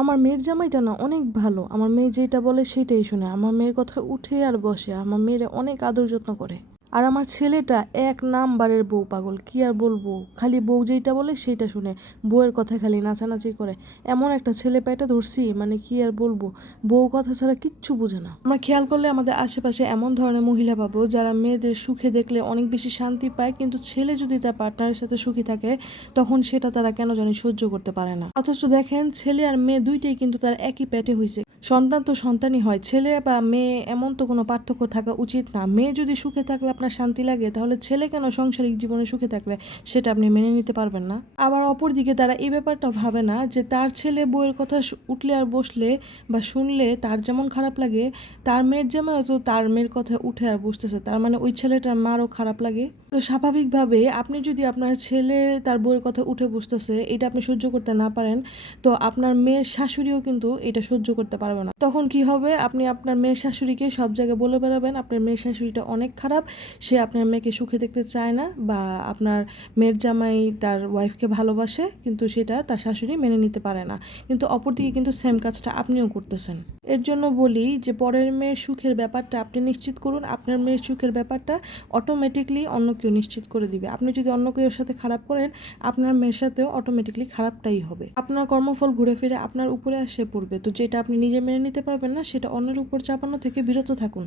আমার মেয়ের জামাইটা না অনেক ভালো। আমার মেয়ে যেটা বলে সেটাই শুনে। আমার মেয়ের কথা উঠে আর বসে। আমার মেয়ের অনেক আদর যত্ন করে। আর আমার ছেলেটা এক নাম্বারের বউ পাগল। কি আর বলবো, খালি বউ যেটা বলে সেটা শুনে, বউয়ের কথা খালি নাচানাচি করে। এমন একটা ছেলে পেটে ধরছি, মানে কি আর বলবো, বউ কথা ছাড়া কিচ্ছু বোঝে না। আমরা খেয়াল করলে আমাদের আশেপাশে এমন ধরনের মহিলা পাবো যারা মেয়েদের সুখে দেখলে অনেক বেশি শান্তি পায়, কিন্তু ছেলে যদি তার পার্টনারের সাথে সুখী থাকে তখন সেটা তারা কেন জানি সহ্য করতে পারে না। অথচ দেখেন, ছেলে আর মেয়ে দুইটাই কিন্তু তার একই পেটে হয়েছে। সন্তান তো সন্তানই হয়, ছেলে বা মেয়ে এমন তো কোনো পার্থক্য থাকা উচিত না। মেয়ে যদি সুখে থাকলে আপনার শান্তি লাগে, তাহলে ছেলে কেন সাংসারিক জীবনে সুখে থাকলে সেটা আপনি মেনে নিতে পারবেন না? আবার অপরদিকে তারা এই ব্যাপারটা ভাবে না যে তার ছেলে বউয়ের কথা উঠলে আর বসলে বা শুনলে তার যেমন খারাপ লাগে, তার মেয়ের জামাইও তো তার মেয়ের কথা উঠে আর বসতেছে, তার মানে ওই ছেলেটার মারও খারাপ লাগে। তো স্বাভাবিকভাবে আপনি যদি আপনার ছেলে তার বউয়ের কথা উঠে বসতেছে এটা আপনি সহ্য করতে না পারেন, তো আপনার মেয়ের শাশুড়িও কিন্তু এটা সহ্য করতে পারবে না। তখন কি হবে, আপনি আপনার মেয়ের শাশুড়িকে সব জায়গায় বলে বেড়াবেন আপনার মেয়ের শাশুড়িটা অনেক খারাপ, সে আপনার মেয়েকে সুখে দেখতে চায় না, বা আপনার মেয়ের জামাই তার ওয়াইফকে ভালোবাসে কিন্তু সেটা তার শাশুড়ি মেনে নিতে পারে না। কিন্তু অপরদিকে কিন্তু সেম কাজটা আপনিও করতেছেন। এর জন্য বলি যে পরের মেয়ের সুখের ব্যাপারটা আপনি নিশ্চিত করুন, আপনার মেয়ের সুখের ব্যাপারটা অটোমেটিকলি অন্য কেউ নিশ্চিত করে দিবে। আপনি যদি অন্য কেউর সাথে খারাপ করেন, আপনার মেয়ের সাথেও অটোমেটিকলি খারাপটাই হবে। আপনার কর্মফল ঘুরে ফিরে আপনার উপরে এসে পড়বে। তো যেটা আপনি নিজে মেনে নিতে পারবেন না, সেটা অন্যের উপর চাপানো থেকে বিরত থাকুন।